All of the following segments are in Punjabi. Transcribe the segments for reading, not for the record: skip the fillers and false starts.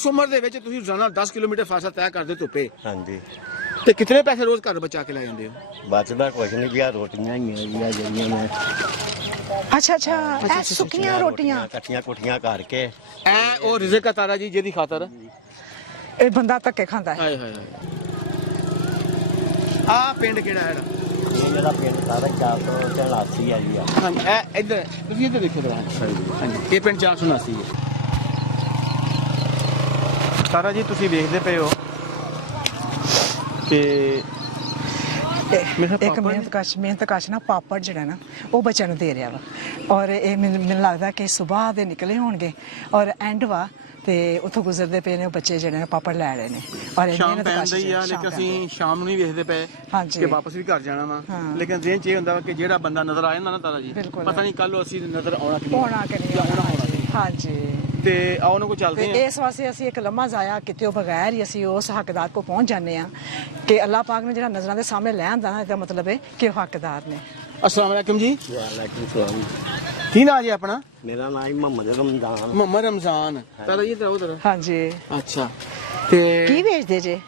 ਇਸ ਉਮਰ ਦੇ ਵਿੱਚ ਤੁਸੀਂ ਰੋਜ਼ਾਨਾ 10 ਕਿਲੋਮੀਟਰ ਫਾਸਲਾ ਤੈਅ ਕਰਦੇ ਧੁੱਪੇ। ਹਾਂਜੀ ਤੇ ਕਿੰਨੇ ਪੈਸੇ ਰੋਜ਼ ਘਰ ਬਚਾ ਕੇ ਲੈ ਜਾਂਦੇ ਹੋ? ਬਚਦਾ ਕੁਛ ਨਹੀਂ ਗਿਆ, ਰੋਟੀਆਂ ਹੀ ਆ ਜਿਹੜੀਆਂ ਮੈਂ ਅੱਛਾ ਅੱਛਾ, ਇਹ ਸੁੱਕੀਆਂ ਰੋਟੀਆਂ ਇਕੱਠੀਆਂ ਕੁੱਠੀਆਂ ਕਰਕੇ ਐ ਉਹ ਰਿਜ਼ਕ ਆ ਤਾਰਾ ਜੀ ਜਿਹਦੀ ਖਾਤਰ ਇਹ ਬੰਦਾ ਧੱਕੇ ਖਾਂਦਾ ਹੈ। ਹਾਏ ਹਾਏ ਹਾਏ। ਆ ਪਿੰਡ ਕਿਹੜਾ ਹੈ? ਇਹ ਜਿਹੜਾ ਪਿੰਡ ਸਾਰਾ 484 ਆ ਜੀ ਆ। ਹਾਂਜੀ ਇਹ ਇੱਧਰ ਤੁਸੀਂ ਇੱਧਰ ਦੇਖੋ ਜਰਾ। ਹਾਂਜੀ ਇਹ ਪਿੰਡ 479 ਹੈ। ਤਾਰਾ ਜੀ ਤੁਸੀਂ ਵੇਖਦੇ ਪਏ ਹੋ ਕਿ ਇੱਕ ਮਿਹਨਤਕਸ਼ ਨਾ ਪਾਪੜ ਜਿਹੜਾ ਨਾ ਉਹ ਬੱਚਿਆਂ ਨੂੰ ਦੇ ਰਿਹਾ ਵਾ, ਔਰ ਇਹ ਮੈਨੂੰ ਲੱਗਦਾ ਕਿ ਸਵੇਰ ਦੇ ਨਿਕਲੇ ਹੋਣਗੇ ਔਰ ਐਂਡ ਵਾ ਤੇ ਉੱਥੋਂ ਗੁਜ਼ਰਦੇ ਪਏ ਨੇ ਉਹ ਬੱਚੇ ਜਿਹੜੇ ਨੇ ਪਾਪੜ ਲੈ ਰਹੇ ਨੇ। ਔਰ ਸ਼ਾਮ ਪੈਂਦਾ ਹੀ ਆ, ਲੇਕਿਨ ਅਸੀਂ ਸ਼ਾਮ ਨੂੰ ਨਹੀਂ ਵੇਖਦੇ ਪਏ ਕਿ ਵਾਪਸ ਵੀ ਘਰ ਜਾਣਾ ਵਾ। ਲੇਕਿਨ ਦਿਨ ਚ ਇਹ ਹੁੰਦਾ ਕਿ ਜਿਹੜਾ ਬੰਦਾ ਨਜ਼ਰ ਆ ਜਾਂਦਾ ਨਾ ਤਾਰਾ ਜੀ, ਪਤਾ ਨਹੀਂ ਕੱਲ ਅਸੀਂ ਨਜ਼ਰ ਆਉਣਾ ਕਿ ਨਹੀਂ। ਹਾਂਜੀ ਤੇ ਆਓ ਉਹਨਾਂ ਕੋਲ ਚੱਲਦੇ ਹਾਂ। ਇਸ ਵਾਸਤੇ ਅਸੀਂ ਇੱਕ ਲੰਮਾ ਜ਼ਾਇਆ ਕਿਤੇ ਉਹ ਬਗੈਰ ਹੀ ਅਸੀਂ ਉਸ ਹੱਕਦਾਰ ਕੋਲ ਪਹੁੰਚ ਜਾਂਦੇ ਹਾਂ ਕਿ ਅੱਲਾਹ ਪਾਕ ਨੇ ਜਿਹੜਾ ਨਜ਼ਰਾਂ ਦੇ ਸਾਹਮਣੇ ਲੈ ਆਂਦਾ ਨਾ, ਇਹਦਾ ਮਤਲਬ ਹੈ ਕਿ ਉਹ ਹੱਕਦਾਰ ਨੇ। अस्सलाम वालेकुम जी। ਵਾਲੇਕੁਮ ਸਲਾਮ। की नाम है अपना? ਮੇਰਾ ਨਾਮ ਹੈ ਮੁਹੰਮਦ ਰਮਜ਼ਾਨ। मोहम्मद रमजान। तारा जी इधर उधर। ਹਾਂਜੀ अच्छा ਤੇ ਕੀ ਵੇਚਦੇ ਜੇ?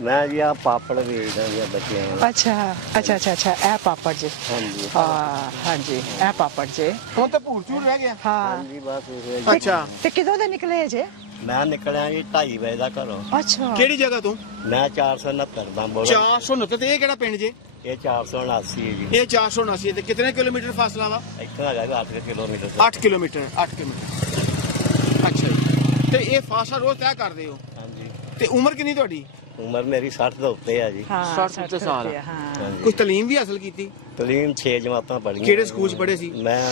ਮੈਂ ਜੀ ਆ ਪਾਪੜ ਵੇਚਦਾ ਜੀ ਬੱਚਿਆਂ ਨੂੰ। ਅੱਛਾ ਅੱਛਾ ਅੱਛਾ ਅੱਛਾ, ਇਹ ਪਾਪੜ ਜੇ। ਹਾਂਜੀ ਹਾਂ ਹਾਂਜੀ, ਇਹ ਪਾਪੜ ਜੇ। ਹੁਣ ਤਾਂ ਭੂਰ ਚੂਰ ਰਹਿ ਗਿਆ। ਹਾਂ ਹਾਂਜੀ ਬਸ ਇਹ। ਅੱਛਾ ਤੇ ਕਿਦੋਂ ਦੇ ਨਿਕਲੇ ਜੇ? ਮੈਂ ਨਿਕਲਿਆ ਜੀ 2:30 ਵਜੇ ਦਾ ਘਰੋਂ। ਅੱਛਾ ਕਿਹੜੀ ਜਗ੍ਹਾ ਤੋਂ? ਮੈਂ 469 ਦਾ ਬੋਲ। 469 ਤੇ ਇਹ ਕਿਹੜਾ ਪਿੰਡ ਜੇ? ਇਹ 479 ਹੈ ਜੀ। ਇਹ 479 ਤੇ ਕਿੰਨੇ ਕਿਲੋਮੀਟਰ ਫਾਸਲਾ ਵਾ? ਇੱਥੋਂ ਹੈਗਾ 8 ਕਿਲੋਮੀਟਰ। 8 ਕਿਲੋਮੀਟਰ। 8 ਕਿਲੋਮੀਟਰ। ਅੱਛਾ ਜੀ। ਤੇ ਇਹ ਫਾਸਲਾ ਰੋਜ਼ ਤੈਅ ਕਰਦੇ ਹੋ? ਹਾਂਜੀ। ਤੇ ਉਮਰ ਕਿੰਨੀ ਤੁਹਾਡੀ? ਉਮਰ ਮੇਰੀ 60 ਤੋਂ ਉੱਤੇ ਆ ਜੀ। ਹਾਂ 60 ਸਾਲ। ਹਾਂ ਕੁਝ ਤਾਲੀਮ ਵੀ ਹਾਸਲ ਕੀਤੀ? ਤਲੀਮ 6 ਜਮਾਤਾਂ ਪੜ੍ਹੀਆਂ। ਕਿਹੜੇ ਸਕੂਲ 'ਚ ਪੜ੍ਹੇ ਸੀ? ਮੈਂ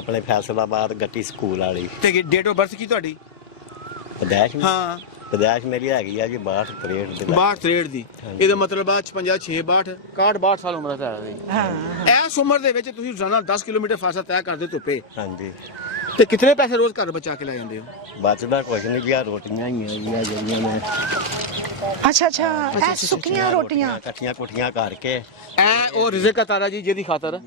ਆਪਣੇ ਫੈਸਲਾਬਾਦ ਗੱਟੀ ਸਕੂਲ ਵਾਲੀ। ਤੇ ਡੇਟ ਆਫ ਬਰਥ ਕੀ ਤੁਹਾਡੀ? ਪਦੈਸ਼ ਹਾਂ ਪਦੈਸ਼ ਮੇਰੀ ਹੈਗੀ ਆ ਜੀ 62 63 ਦੇ। 62 63 ਦੀ। ਇਹਦਾ ਮਤਲਬ ਆ 56 6 62 61 62 ਸਾਲ ਉਮਰ ਦਾ ਹੈ। ਹਾਂ ਇਸ ਉਮਰ ਦੇ ਵਿੱਚ ਤੁਸੀਂ ਰੋਜ਼ਾਨਾ 10 ਕਿਲੋਮੀਟਰ ਫਾਸਲਾ ਤੈਅ ਕਰਦੇ ਧੁੱਪੇ। ਹਾਂਜੀ। ਤੇ ਕਿੰਨੇ ਪੈਸੇ ਰੋਜ਼ ਘਰ ਬਚਾ ਕੇ ਲੈ ਜਾਂਦੇ ਹੋ? ਬਚਦਾ ਕੁਛ ਨਹੀਂ ਗਿਆ, ਰੋਟੀਆਂ ਹੀ ਆ ਜਿਹੜੀਆਂ ਮੈਂ ਅੱਛਾ ਅੱਛਾ, ਇਹ ਸੁੱਕੀਆਂ ਰੋਟੀਆਂ ਇਕੱਠੀਆਂ ਕੁੱਠੀਆਂ ਕਰਕੇ ਐ ਉਹ ਰਿਜ਼ਕ ਆ ਤਾਰਾ ਜੀ ਜਿਹਦੀ ਖਾਤਰ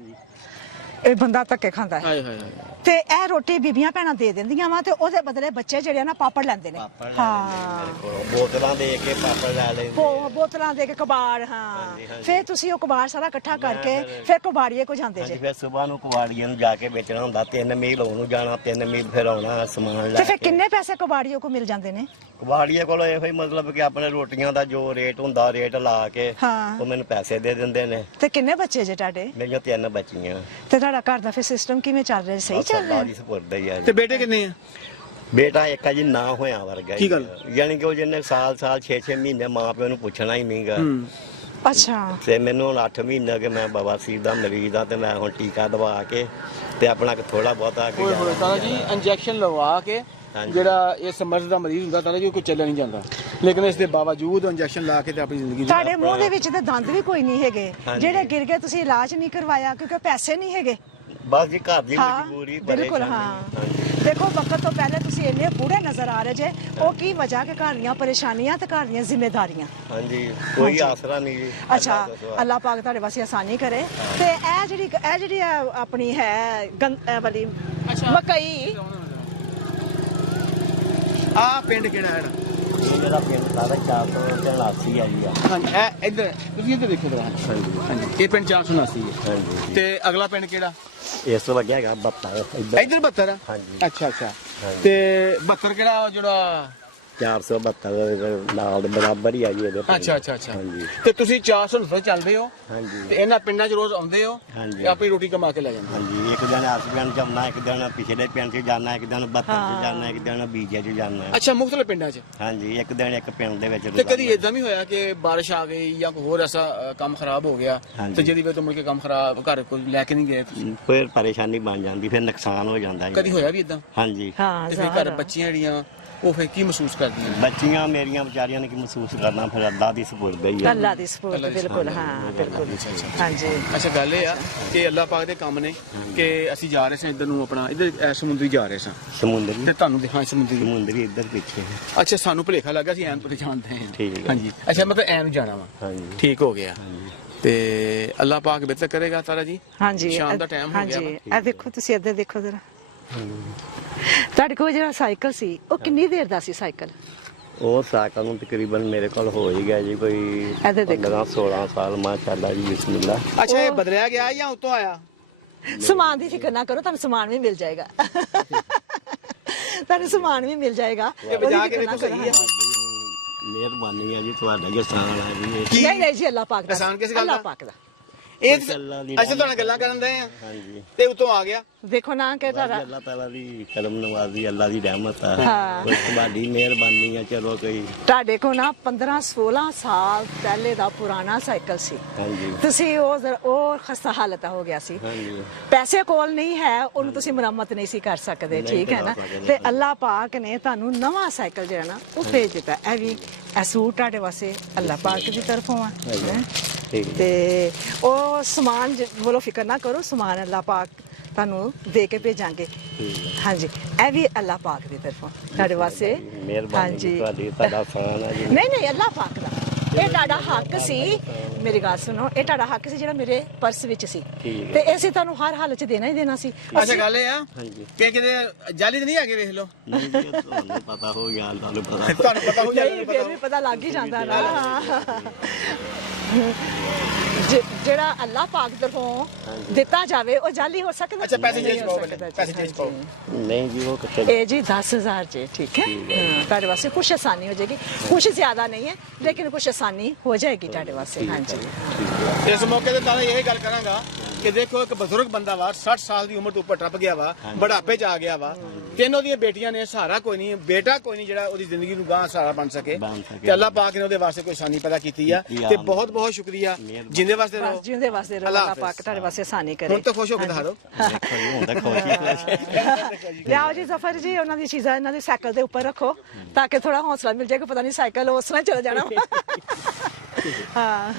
ਇਹ ਬੰਦਾ ਧੱਕੇ ਖਾਂਦਾ ਹੈ। ਹਾਏ ਹਾਏ ਹਾਏ। ਤੇ ਇਹ ਰੋਟੀ ਬੀਬੀਆਂ ਭੈਣਾਂ ਦੇ ਦਿੰਦੀਆਂ ਵਾ ਤੇ ਉਹਦੇ ਬਦਲੇ ਬੱਚੇ ਜਿਹੜੇ ਨਾ ਪਾਪੜ ਲੈਂਦੇ ਨੇ। ਪਾਪੜ ਲੈ ਲੈਂਦੇ ਮੇਰੇ ਕੋਲੋਂ, ਬੋਤਲਾਂ ਦੇ ਕੇ ਪਾਪੜ ਲੈ ਲੈਂਦੇ। ਬੋਤਲਾਂ ਦੇ ਕੇ ਕਬਾੜ। ਹਾਂ ਫਿਰ ਤੁਸੀਂ ਉਹ ਕਬਾੜ ਸਾਰਾ ਇਕੱਠਾ ਕਰਕੇ ਫਿਰ ਕਬਾੜੀਏ ਕੋ ਜਾਂਦੇ ਜੇ? ਫਿਰ ਸਵੇਰ ਨੂੰ ਕੁਵਾੜੀਆਂ ਨੂੰ ਜਾ ਕੇ ਵੇਚਣਾ ਹੁੰਦਾ। 3 ਮੀਲ ਉਹਨੂੰ ਜਾਣਾ, 3 ਮੀਲ ਫਿਰ ਆਉਣਾ ਸਮਾਨ ਲੈ ਤੇ ਫਿਰ ਕੇ। ਕਿੰਨੇ ਪੈਸੇ ਕਬਾੜੀਏ ਕੋ ਮਿਲ ਜਾਂਦੇ ਨੇ? ਕੁਵਾੜੀਏ ਕੋਲ ਇਹੋ ਹੀ ਮਤਲਬ ਕਿ ਆਪਣੇ ਰੋਟੀਆਂ ਦਾ ਜੋ ਰੇਟ ਹੁੰਦਾ ਰੇਟ ਲਾ ਕੇ ਹਾਂ। ਉਹ ਮੈਨੂੰ ਪੈਸੇ ਦੇ ਦਿੰਦੇ ਨੇ। ਤੇ ਕਿੰਨੇ ਬੱਚੇ ਜੇ ਤੁਹਾਡੇ? ਮੇਰੀਆਂ 3 ਬੱਚੀਆਂ। ਤੇ ਤੁਹਾਡਾ ਘਰ ਦਾ ਫਿਰ ਸਿਸਟਮ ਕਿਵੇਂ ਚੱਲ ਰਿਹਾ? ਸਹੀ ਚੱਲ ਰਿਹਾ? ਜੀ ਸਪੁਰਦ ਹੀ ਆ ਤੇ ਜੀ। ਬੇਟੇ ਕਿੰਨੇ ਆ? ਬੇਟਾ ਇੱਕ ਆ ਜੀ ਨਾ ਹੋਇਆ ਵਰਗਾ ਕੀ ਗੱਲ? ਯਾਨੀ ਕਿ ਉਹ ਜਿਹਨੇ ਸਾਲ 6-6 ਮਹੀਨੇ ਮਾਂ ਪਿਓ ਨੂੰ ਪੁੱਛਣਾ ਹੀ ਨਹੀਂਗਾ। ਅੱਛਾ। ਤੇ ਮੈਨੂੰ ਹੁਣ 8 ਮਹੀਨੇ ਕਿ ਮੈਂ ਬਵਾਸੀਰ ਦਾ ਮਰੀਜ਼ ਆ ਤੇ ਮੈਂ ਹੁਣ ਟੀਕਾ ਦਵਾ ਕੇ ਤੇ ਆਪਣਾ ਥੋੜਾ ਬਹੁਤਾ ਹੋਏ ਹੋਏ ਤਾਰਾ ਜੀ ਇੰਜੈਕਸ਼ਨ ਲਵਾ ਕੇ ਜਿਹੜਾ ਇਸ ਮਰਜ਼ ਦਾ ਮਰੀਜ਼ ਹੁੰਦਾ ਤਾਰਾ ਜੀ ਕੋਈ ਚੱਲਿਆ ਨਹੀਂ ਜਾਂਦਾ, ਲੇਕਿਨ ਇਸ ਦੇ ਬਾਵਜੂਦ ਇੰਜੈਕਸ਼ਨ ਲਾ ਕੇ ਤੇ ਆਪਣੀ ਜ਼ਿੰਦਗੀ ਤੁਹਾਡੇ ਮੂੰਹ ਦੇ ਵਿੱਚ ਤੇ ਦੰਦ ਵੀ ਕੋਈ ਨਹੀਂ ਹੈਗੇ ਜਿਹੜੇ ਗਿਰ ਗਏ, ਤੁਸੀਂ ਇਲਾਜ ਨਹੀਂ ਕਰਵਾਇਆ ਕਿਉਂਕਿ ਪੈਸੇ ਨਹੀਂ ਹੈਗੇ। ਬਸ ਜੀ ਘਰ ਦੀ ਹਾਂ ਮਜਬੂਰੀ ਬਿਲਕੁਲ। ਹਾਂ ਦੇਖੋ ਵਕਤ ਤੋਂ ਪਹਿਲੇ ਤੁਸੀਂ ਇੰਨੇ ਬੁੜੇ ਨਜ਼ਰ ਆ ਰਹੇ ਜੇ, ਉਹ ਕੀ ਵਜ੍ਹਾ ਕਿ ਘਰ ਦੀਆਂ ਪਰੇਸ਼ਾਨੀਆਂ ਤੇ ਘਰ ਦੀਆਂ ਜ਼ਿੰਮੇਵਾਰੀਆਂ। ਹਾਂਜੀ ਕੋਈ ਆਸਰਾ ਨਹੀਂ ਜੀ। ਅੱਛਾ ਅੱਲਾਹ ਪਾਕ ਤੁਹਾਡੇ ਵਾਸਤੇ ਆਸਾਨੀ ਕਰੇ। ਤੇ ਇਹ ਜਿਹੜੀ ਆਪਣੀ ਹੈ ਵਾਲੀ ਮਕਈ, ਆ ਪਿੰਡ ਕਿਹੜਾ ਹੈ? ਇਹ ਜਿਹੜਾ ਪਿੰਡ ਸਾਰਾ 484 ਆ ਜੀ ਆ। ਹਾਂਜੀ ਇਹ ਇੱਧਰ ਤੁਸੀਂ ਇੱਧਰ ਦੇਖੋ ਜਰਾ। ਹਾਂਜੀ ਇਹ ਪਿੰਡ 479 ਹੈ। ਹਾਂਜੀ ਤੇ ਅਗਲਾ ਪਿੰਡ ਕਿਹੜਾ? ਇਸ ਤੋਂ ਲੱਗਿਆ ਹੈਗਾ 72 ਇੱਧਰ। ਇੱਧਰ 72 ਆ? ਹਾਂਜੀ। ਅੱਛਾ ਅੱਛਾ। ਤੇ 72 ਕਿਹੜਾ ਉਹ ਜਿਹੜਾ 472 ਨਾਲ ਦੇ ਬਰਾਬਰ ਹੀ ਆ ਜੀ ਇਹਦੇ। ਅੱਛਾ ਅੱਛਾ ਅੱਛਾ। ਹਾਂਜੀ। ਤੇ ਤੁਸੀਂ 400 ਚੱਲਦੇ ਹੋ ਹਾਂਜੀ। ਤੇ ਇਹਨਾਂ ਪਿੰਡਾਂ 'ਚ ਰੋਜ਼ ਆਉਂਦੇ ਹੋ ਹਾਂਜੀ। ਤੇ ਆਪਣੀ ਰੋਟੀ ਕਮਾ ਕੇ ਲੈ ਜਾਂਦੇ ਹੋ? ਹਾਂਜੀ ਇੱਕ ਦਿਨ ਆਸ ਪਿੰਡ ਜਾਣਾ, ਇੱਕ ਦਿਨ ਪਿਛਲੇ ਪਿੰਡ 'ਚ ਜਾਣਾ, ਇੱਕ ਦਿਨ 72 'ਚ ਜਾਣਾ, ਇੱਕ ਦਿਨ ਬੀਜੇ 'ਚ ਜਾਣਾ। ਅੱਛਾ ਮੁਖਤਲਿਫ ਪਿੰਡਾਂ 'ਚ? ਹਾਂਜੀ ਇੱਕ ਦਿਨ ਇੱਕ ਪਿੰਡ ਦੇ ਵਿੱਚ। ਤੇ ਕਦੀ ਇਦਾਂ ਵੀ ਹੋਇਆ ਕਿ ਬਾਰਿਸ਼ ਆ ਗਈ ਜਾਂ ਕੋਈ ਹੋਰ ਐਸਾ ਕੰਮ ਖਰਾਬ ਹੋ ਗਿਆ ਤੇ ਜਿਹਦੀ ਵਜ੍ਹਾ ਤੋਂ ਮੁੜ ਕੇ ਕੰਮ ਖਰਾਬ ਘਰ ਕੋਈ ਲੈ ਕੇ ਨਹੀਂ ਗਏ ਤੁਸੀਂ? ਫਿਰ ਪਰੇਸ਼ਾਨੀ ਬਣ ਜਾਂਦੀ, ਫਿਰ ਨੁਕਸਾਨ ਹੋ ਜਾਂਦਾ ਜੀ। ਕਦੀ ਹੋਇਆ ਵੀ ਇਦਾਂ? ਹਾਂਜੀ। ਹਾਂ ਤੇ ਫਿਰ ਘਰ ਬੱਚੀਆਂ ਜਿਹੜੀਆਂ ਉਹ ਫਿਰ ਕੀ ਮਹਿਸੂਸ ਕਰਦੀਆਂ? ਬੱਚੀਆਂ ਮੇਰੀਆਂ ਵਿਚਾਰੀਆਂ ਨੇ ਕੀ ਮਹਿਸੂਸ ਕਰਨਾ, ਫਿਰ ਅੱਲਾ ਦੀ ਸਪੁਰਦ ਹੀ ਆ। ਅੱਲਾਹ ਦੀ ਸਪੋਰਟ ਬਿਲਕੁਲ। ਹਾਂ ਬਿਲਕੁਲ ਹਾਂਜੀ। ਅੱਛਾ ਗੱਲ ਇਹ ਆ ਕਿ ਅੱਲਾਹ ਪਾਕ ਦੇ ਕੰਮ ਨੇ ਕਿ ਅਸੀਂ ਜਾ ਰਹੇ ਸਾਂ ਇੱਧਰ ਨੂੰ, ਆਪਣਾ ਇੱਧਰ ਸਮੁੰਦਰੀ ਜਾ ਰਹੇ ਸਾਂ ਸਮੁੰਦਰੀ ਤੇ ਤੁਹਾਨੂੰ ਦਿਖਾਂ ਸਮੁੰਦਰੀ ਇੱਧਰ ਪਿੱਛੇ। ਅੱਛਾ ਸਾਨੂੰ ਭੁਲੇਖਾ ਲੱਗਾ ਸੀ ਐਨ ਤੋਂ ਜਾਣਦੇ ਹਾਂ। ਠੀਕ ਹੈ। ਹਾਂਜੀ ਅੱਛਾ ਮਤਲਬ ਐਨ ਨੂੰ ਜਾਣਾ ਵਾ। ਹਾਂਜੀ ਠੀਕ ਹੋ ਗਿਆ। ਤੇ ਅੱਲਾਹ ਪਾਕ ਬਿਹਤਰ ਕਰੇਗਾ ਤਾਰਾ ਜੀ। ਹਾਂਜੀ ਸ਼ਾਮ ਦਾ ਟਾਈਮ ਹੋ ਗਿਆ ਹਾਂਜੀ ਇਹ ਦੇਖੋ ਤੁਸੀਂ ਇੱਧਰ ਦੇਖੋ ਜ਼ਰਾ। ਤੁਹਾਡੇ ਕੋਲ ਜਿਹੜਾ ਸਾਈਕਲ ਸੀ ਉਹ ਕਿੰਨੀ ਦੇਰ ਦਾ ਸੀ ਸਾਈਕਲ? ਉਹ ਸਾਈਕਲ ਨੂੰ ਤਕਰੀਬਨ ਮੇਰੇ ਕੋਲ ਹੋ ਹੀ ਗਿਆ ਜੀ ਕੋਈ ਇਹਦੇ ਦੇਖੋ 15-16 ਸਾਲ ਮਾਸ਼ਾਅੱਲਾ ਜੀ ਬਿਸਮਿਲ੍ਲਾ। ਅੱਛਾ ਇਹ ਬਦਲਿਆ ਗਿਆ ਜਾਂ ਉਤੋਂ ਆਇਆ? ਸਮਾਨ ਦੀ ਫਿਕਰ ਨਾ ਕਰੋ, ਤੁਹਾਨੂੰ ਸਮਾਨ ਵੀ ਮਿਲ ਜਾਏਗਾ। ਤੁਹਾਨੂੰ ਸਮਾਨ ਵੀ ਮਿਲ ਜਾਏਗਾ। ਇਹ ਵਜਾ ਕੇ ਦੇਖੋ ਸਹੀ ਹੈ। ਮਿਹਰਬਾਨੀ ਹੈ ਜੀ ਤੁਹਾਡਾ ਕਿਸਾਨ ਆ ਜੀ ਨਹੀਂ ਨਹੀਂ ਜੀ, ਅੱਲਾਹ ਪਾਕ ਦਾ। ਕਿਸਾਨ ਕਿਸ ਗੱਲ ਦਾ? ਅੱਲਾਹ ਪਾਕ ਦਾ। ਇਹ ਅੱਛਾ ਤੁਹਾਡੇ ਗੱਲਾਂ ਕਰਨ ਦੇ ਆ ਹਾਂਜੀ ਤੇ ਉਤੋਂ ਆ ਗਿਆ। ਦੇਖੋ ਨਾ ਕਿ ਤੁਹਾਡਾ ਅੱਲਾਹ ਤਾਲਾ ਦੀ ਕਰਮ ਨਵਾਜ਼ੀ, ਅੱਲਾਹ ਦੀ ਰਹਿਮਤ ਆ। ਹਾਂ। ਕੋਈ ਤੁਹਾਡੀ ਮਿਹਰਬਾਨੀ ਆ। ਚਲੋ ਕੋਈ ਤੁਹਾਡੇ ਕੋਲ ਨਾ 15-16 ਸਾਲ ਪਹਿਲੇ ਦਾ ਪੁਰਾਣਾ ਸਾਈਕਲ ਸੀ। ਹਾਂਜੀ ਤੁਸੀਂ ਉਹ ਖਸਤਾ ਹਾਲਤ ਹੋ ਗਿਆ ਸੀ। ਹਾਂਜੀ ਪੈਸੇ ਕੋਲ ਨਹੀਂ ਹੈ, ਉਹਨੂੰ ਤੁਸੀਂ ਮੁਰੰਮਤ ਨਹੀਂ ਸੀ ਕਰ ਸਕਦੇ, ਠੀਕ ਹੈ ਨਾ। ਤੇ ਅੱਲਾਹ ਪਾਕ ਨੇ ਤੁਹਾਨੂੰ ਨਵਾਂ ਸਾਈਕਲ ਜਿਹੜਾ ਨਾ ਉਹ ਭੇਜ ਦਿੱਤਾ। ਇਹ ਸੂਟ ਤੁਹਾਡੇ ਵਾਸਤੇ ਅੱਲਾਹ ਪਾਕ ਦੀ ਤਰਫੋਂ ਆ। ਹੈਂ। ਠੀਕ ਹੈ। ਤੇ ਉਹ ਸਮਾਨ ਬੋਲੋ ਫਿਕਰ ਨਾ ਕਰੋ, ਸਮਾਨ ਅੱਲਾਹ ਪਾਕ ਤੁਹਾਨੂੰ ਦੇ ਕੇ ਭੇਜਾਂਗੇ। ਹਾਂਜੀ ਇਹ ਵੀ ਅੱਲਾਹ ਪਾਕ ਦੀ ਤਰਫੋਂ ਤੁਹਾਡੇ ਵਾਸਤੇ। ਮਿਹਰਬਾਨੀ ਜੀ ਤੁਹਾਡੀ, ਤੁਹਾਡਾ ਫਾਨ ਆ ਜੀ। ਨਹੀਂ ਨਹੀਂ ਅੱਲਾਹ ਪਾਕ ਦਾ ਇਹ ਤੁਹਾਡਾ ਹੱਕ ਸੀ। ਮੇਰੀ ਗੱਲ ਸੁਣੋ, ਇਹ ਤੁਹਾਡਾ ਹੱਕ ਸੀ ਜਿਹੜਾ ਮੇਰੇ ਪਰਸ ਵਿੱਚ ਸੀ, ਠੀਕ ਤੇ ਅਸੀਂ ਤੁਹਾਨੂੰ ਹਰ ਹਾਲਤ 'ਚ ਦੇਣਾ ਹੀ ਦੇਣਾ ਸੀ। ਅੱਛਾ ਗੱਲ ਇਹ ਆ ਹਾਂਜੀ ਕਿ ਕਿਤੇ ਜਾਲੀ ਤੇ ਨਹੀਂ ਆ ਕੇ ਵੇਖ ਲਓ। ਨਹੀਂ ਜੀ ਤੁਹਾਨੂੰ ਪਤਾ ਹੋ ਗਿਆ, ਤੁਹਾਨੂੰ ਪਤਾ ਤੁਹਾਨੂੰ ਪਤਾ ਹੋ ਨਹੀਂ, ਫਿਰ ਵੀ ਪਤਾ ਲੱਗ ਹੀ ਜਾਂਦਾ ਨਾ। ਜਿਹੜਾ ਅੱਲਾਹ ਪਾਕ ਤਰਫੋਂ ਦਿੱਤਾ ਜਾਵੇ ਉਹ ਜਾਲੀ ਹੋ ਸਕਦਾ। ਅੱਛਾ ਪੈਸੇ ਨਹੀਂ ਚੇਂਜ ਹੋ ਪਾਓ, ਸਕਦਾ ਪੈਸੇ ਜੀ, ਚੇਂਜ ਪਾਓ। ਨਹੀਂ ਜੀ ਉਹ ਕਿੱਥੇ ਇਹ ਜੀ 10,000 ਚ ਠੀਕ ਹੈ। ਤੁਹਾਡੇ ਵਾਸਤੇ ਕੁਛ ਆਸਾਨੀ ਹੋ ਜਾਏਗੀ, ਕੁਛ ਜ਼ਿਆਦਾ ਨਹੀਂ ਹੈ ਲੇਕਿਨ ਕੁਛ ਆਸਾਨੀ ਹੋ ਜਾਏਗੀ ਤੁਹਾਡੇ ਵਾਸਤੇ। ਹਾਂਜੀ ਇਸ ਮੌਕੇ ਤੇ ਤਾਂ ਇਹ ਗੱਲ ਕਰਾਂਗਾ ਕਿ ਦੇਖੋ ਇੱਕ ਬਜ਼ੁਰਗ ਬੰਦਾ ਵਾ 60 ਸਾਲ ਦੀ ਉਮਰ ਤੋਂ ਉੱਪਰ ਟੱਪ ਗਿਆ ਵਾ, ਬੁਢਾਪੇ 'ਚ ਆ ਗਿਆ ਵਾ। ਤਿੰਨ ਉਹਦੀਆਂ ਬੇਟੀਆਂ ਨੇ, ਸਹਾਰਾ ਕੋਈ ਨਹੀਂ, ਬੇਟਾ ਕੋਈ ਨਹੀਂ ਜਿਹੜਾ ਉਹਦੀ ਜ਼ਿੰਦਗੀ ਨੂੰ ਗਾਂ ਸਹਾਰਾ ਬਣ ਸਕੇ। ਤੇ ਅੱਲਾਹ ਪਾਕ ਨੇ ਉਹਦੇ ਵਾਸਤੇ ਕੋਈ ਆਸਾਨੀ ਪੈਦਾ ਕੀਤੀ ਆ ਤੇ ਬਹੁਤ ਬਹੁਤ ਸ਼ੁਕਰੀਆ। ਜਿੰਦੇ ਵਾਸਤੇ ਰਹੋ, ਬਸ ਜਿਉਂਦੇ ਵਾਸਤੇ ਰਹੋ। ਅੱਲਾਹ ਪਾਕ ਤੁਹਾਡੇ ਵਾਸਤੇ ਆਸਾਨੀ ਕਰੇ। ਹੁਣ ਤਾਂ ਖੁਸ਼ ਹੋ ਕੇ ਦਿਖਾ ਦਿਓ। ਦੇਖੋ ਜੀ ਹੁਣ ਤਾਂ ਖੁਸ਼ੀ ਲਿਆਓ ਜੀ ਜ਼ਫਰ ਜੀ, ਉਹਨਾਂ ਦੀ ਚੀਜ਼ਾਂ ਇਹਨਾਂ ਦੇ ਸਾਈਕਲ ਦੇ ਉੱਪਰ ਰੱਖੋ ਤਾਂ ਕਿ ਥੋੜਾ ਹੌਸਲਾ ਮਿਲ ਜਾਏਗਾ। ਪਤਾ ਨਹੀਂ ਸਾਈਕਲ ਉਸ ਤਰ੍ਹਾਂ ਚਲ ਜਾਣਾ। ਹਾਂ।